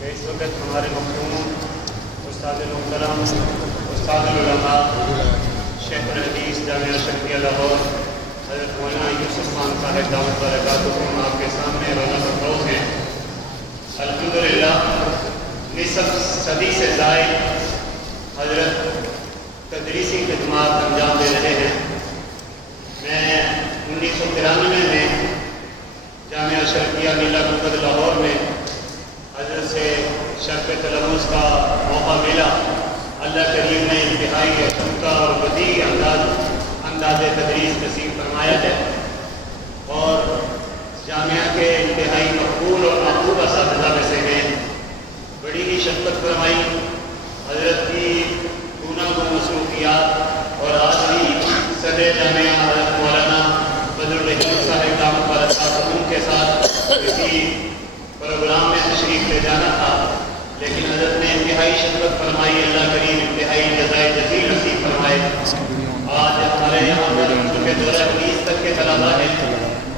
کہ اس وقت ہمارے مخدوم استاد محترم استاد العلماء شیخ الحدیث جامعہ اشرفیہ لاہور حضرت مولانا یوسف خان صاحب دامت برکاتہم آپ کے سامنے رونق افروز ہیں۔ الحمدللہ نصف صدی سے زائد حضرت تدریسی خدمات انجام دے رہے ہیں۔ میں 1993 میں جامعہ اشرفیہ نیلا گنبد لاہور میں حضرت سے شرف تلمس کا موقع ملا۔ اللہ کریم نے انتہائی اچھا اور بدیع انداز تدریس نصیب فرمایا ہے اور جامعہ کے انتہائی مقبول اور محبوب اساتذہ میں سے ہیں۔ بڑی ہی شفقت فرمائی حضرت کی گوناگون مصروفیات اور آج بھی صدر جامعہ حضرت مولانا بدر الرحیم صاحب دامت برکاتہم کے ساتھ کسی پروگرام میں تشریف لے جانا تھا، لیکن حضرت نے انتہائی شفقت فرمائی۔ اللہ کریم انتہائی جزائے جزیل نصیب فرمائے۔ آج ہمارے یہاں پر چونکہ دورہ حدیث تک کے طلباء ہیں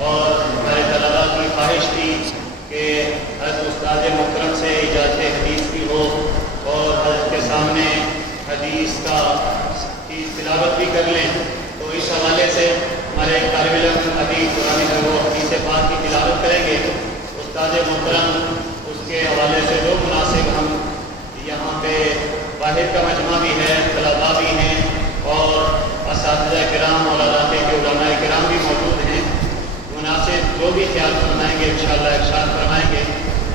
اور ہمارے طلباء کی خواہش تھی کہ حضرت استاد محترم سے اجازت حدیث بھی ہو اور حضرت کے سامنے حدیث کی تلاوت بھی کر لیں، تو اس حوالے سے ہمارے طالب علم ابھی قرآن وہ حدیث پاک کی تلاوت کریں گے۔ استاد محترم اس کے حوالے سے جو مناسب، ہم یہاں پہ باہر کا مجمع بھی ہے، طلباء بھی ہیں اور اساتذہ کرام اور علاقے کے علماء کرام بھی موجود ہیں، مناسب جو بھی خیال فرمائیں گے انشاءاللہ ارشاد فرمائیں گے۔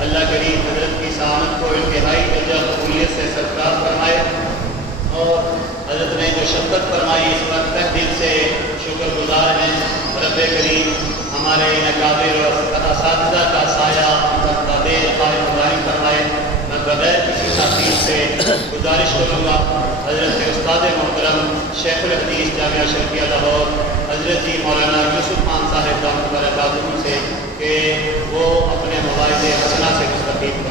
اللہ کریم حضرت کی سعادت کو انتہائی درجہ قبولیت سے سرفراز فرمائے اور حضرت نے جو شفقت فرمائی اس وقت تہ دل سے شکر گزار ہیں۔ رب کریم ہمارے اکابر اور اساتذہ کا سایہ قادر قائم دائم فرمائے۔ میں بغیر کسی تاخیر سے گزارش کروں گا حضرت استاد محترم شیخ الحدیث جامعہ اشرفیہ لاہور حضرت جی مولانا یوسف خان صاحب دامت برکاتہم سے کہ وہ اپنے مواعظ حسنہ سے مستفید